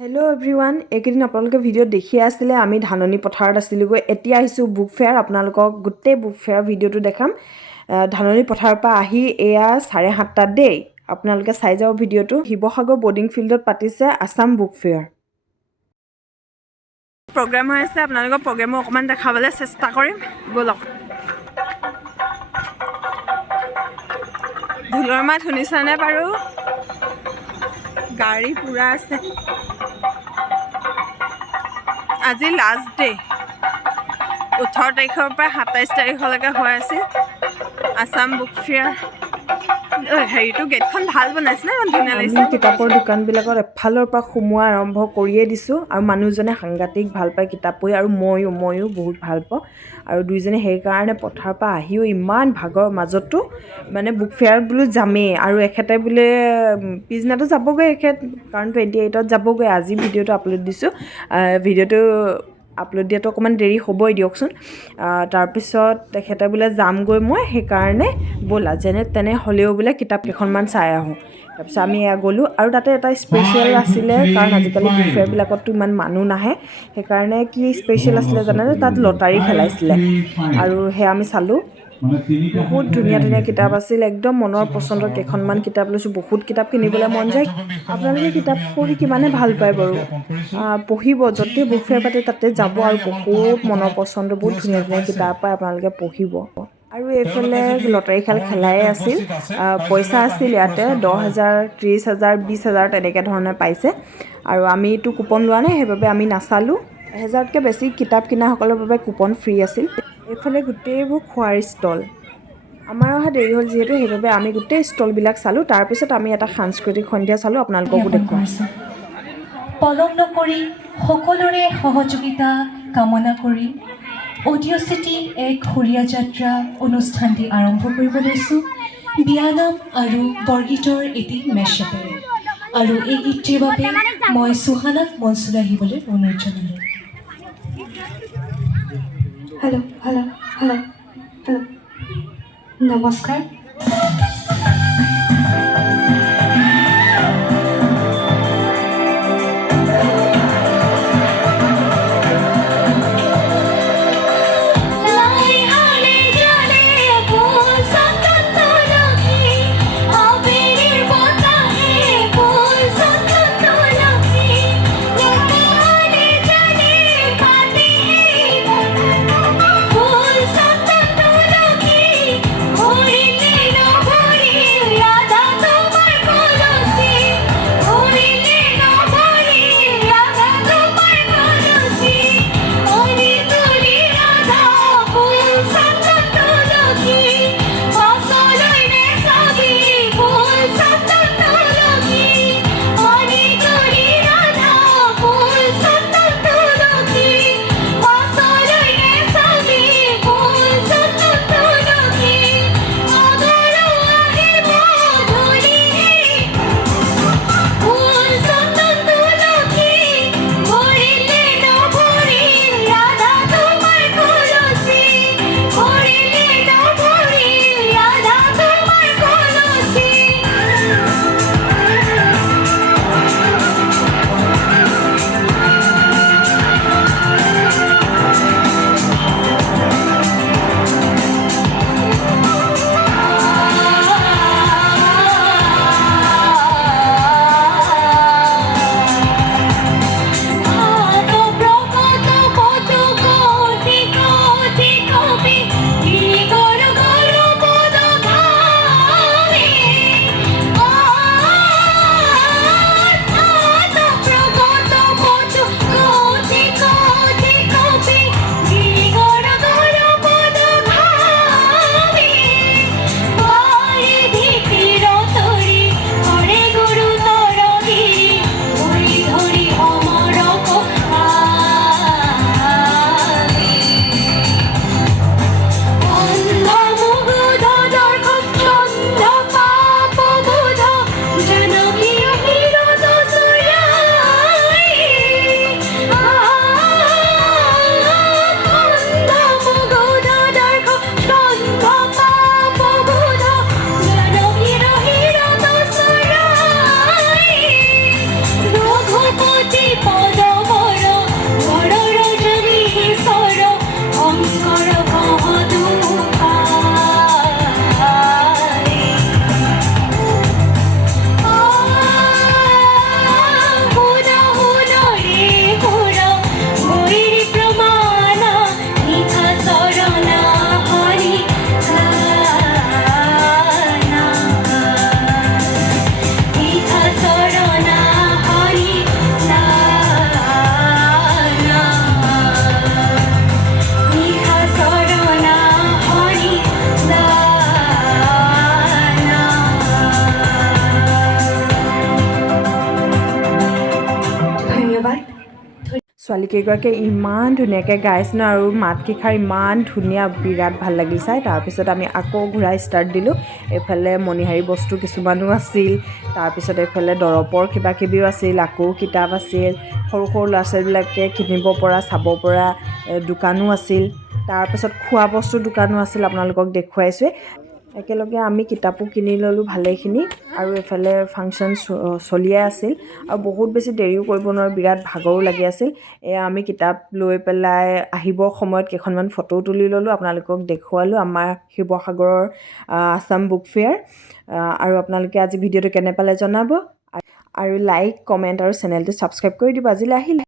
Hello' everyone, এইকেইদিন আপোনালোকে ভিডিঅ'ত দেখি আছিলে আমি ধাননি পথাৰত আছিলোঁগৈ। এতিয়া আহিছোঁ বুক ফেয়াৰ, আপোনালোকক গোটেই বুক ফেয়াৰ ভিডিঅ'টো দেখাম। ধাননি পথাৰৰ পৰা আহি এয়া 7:30 দেই, আপোনালোকে চাই যাওক ভিডিঅ'টো। শিৱসাগৰ বৰ্ডিং ফিল্ডত পাতিছে আছাম বুক ফেয়াৰ। প্ৰগ্ৰেম হৈ আছে, আপোনালোকৰ প্ৰগ্ৰেমো অকণমান দেখাবলৈ চেষ্টা কৰিম, ব'লক। ঢোলৰ মাত শুনিছানে বাৰু? গাড়ী পূৰা আছে। আজি লাষ্ট ডে, 18 তাৰিখৰ পৰা 27 তাৰিখলৈকে হৈ আছিল আছাম বুক ফেয়াৰ। হেৰিটো গেটখন ভাল বনাইছে, ইমান ধুনীয়া লাগিছে। আমি কিতাপৰ দোকানবিলাকত এফালৰ পৰা সোমোৱা আৰম্ভ কৰিয়ে দিছোঁ, আৰু মানুহজনে সাংঘাতিক ভাল পায় কিতাপ পঢ়ি, আৰু ময়ো বহুত ভাল পাওঁ। আৰু দুইজনে সেইকাৰণে পথাৰৰ পৰা আহিও ইমান ভাগৰ মাজতো মানে বুক ফেয়াৰ বোলো যামেই, আৰু এখেতে বোলে পিছদিনাটো যাবগৈ এখেত, কাৰণ 28ত যাবগৈ। আজি ভিডিঅ'টো আপলোড দিছোঁ, ভিডিঅ'টো আপলোড দিয়াটো অকণমান দেৰি হ'বই দিয়কচোন। তাৰপিছত তেখেতে বোলে যামগৈ মই, সেইকাৰণে ব'লা যেনে তেনে হ'লেও বোলে কিতাপ কেইখনমান চাই আহোঁ। তাৰপিছত আমি এয়া গ'লোঁ, আৰু তাতে এটা স্পেচিয়েল আছিলে, কাৰণ আজিকালি বুক ফেয়াৰবিলাকততো ইমান মানুহ নাহে। সেইকাৰণে কি স্পেচিয়েল আছিলে জানেনে, তাত লটাৰী খেলাইছিলে, আৰু সেয়া আমি চালোঁ। বহুত ধুনীয়া ধুনীয়া কিতাপ আছিল, একদম মনৰ পচন্দৰ কেইখনমান কিতাপ লৈছোঁ। বহুত কিতাপ কিনিবলৈ মন যায়। আপোনালোকে কিতাপ পঢ়ি কিমানে ভাল পায় বাৰু? পঢ়িব, য'তে বুক ফেয়াৰ পাতে তাতে যাব, আৰু বহুত মনৰ পচন্দৰ বহুত ধুনীয়া ধুনীয়া কিতাপ পায়, আপোনালোকে পঢ়িব। আৰু এইফালে লটাৰী খেলাই আছিল, পইচা আছিল ইয়াতে 10,000, 30,000, 20,000 তেনেকৈ ধৰণে পাইছে। আৰু আমিতো কুপন লোৱা নাই, সেইবাবে আমি নাচালোঁ। 1,000তকৈ বেছি কিতাপ কিনাসকলৰ বাবে কুপন ফ্ৰী আছিল। এইফালে গোটেইবোৰ খোৱাৰ ষ্টল। আমাৰ অহা দেৰি হ'ল যিহেতু, সেইবাবে আমি গোটেই ষ্টলবিলাক চালোঁ। তাৰপিছত আমি এটা সাংস্কৃতিক সন্ধিয়া চালোঁ, আপোনালোককো দেখুৱাম। পলম নকৰি সকলোৰে সহযোগিতা কামনা কৰি অডিঅ' চিটি এক সুৰীয়া যাত্ৰা অনুষ্ঠানটি আৰম্ভ কৰিব লৈছোঁ, বিয়ানাম আৰু বৰগীতৰ এটি মেচেপেৰে। আৰু এই গীতটিৰ বাবে মই সুহানাক মঞ্চলৈ আহিবলৈ অনুৰোধ জনালোঁ। হেল্ল' হেল্ল' হেল্ল' হেল্ল', নমস্কাৰ। ধন্যবাদ। ছোৱালীকেইগৰাকীয়ে ইমান ধুনীয়াকৈ গাইছে ন আৰু মাতকেইষাৰ ইমান ধুনীয়া, বিৰাট ভাল লাগিল চাই। তাৰপিছত আমি আকৌ ঘূৰাই ষ্টাৰ্ট দিলোঁ। এইফালে মণিহাৰী বস্তু কিছুমানো আছিল, তাৰপিছত এইফালে দৰৱৰ কিবা কিবিও আছিল, আকৌ কিতাপ আছিল, সৰু সৰু ল'ৰা ছোৱালীবিলাকে কিনিব পৰা চাব পৰা দোকানো আছিল। তাৰপিছত খোৱা বস্তুৰ দোকানো আছিল, আপোনালোকক দেখুৱাইছোৱে। একেলগে আমি কিতাপো কিনি ল'লোঁ ভালেখিনি, আৰু এইফালে ফাংচন চলিয়ে আছিল আৰু বহুত বেছি দেৰিও কৰিব নোৱাৰোঁ, বিৰাট ভাগৰো লাগি আছিল। এয়া আমি কিতাপ লৈ পেলাই আহিবৰ সময়ত কেইখনমান ফটো তুলি ল'লোঁ, আপোনালোকক দেখুৱালোঁ আমাৰ শিৱসাগৰৰ আছাম বুক ফেয়াৰ। আৰু আপোনালোকে আজি ভিডিঅ'টো কেনে পালে জনাব, আৰু লাইক, কমেণ্ট আৰু চেনেলটো ছাবস্ক্ৰাইব কৰি দিব। আজিলৈ আহিলে।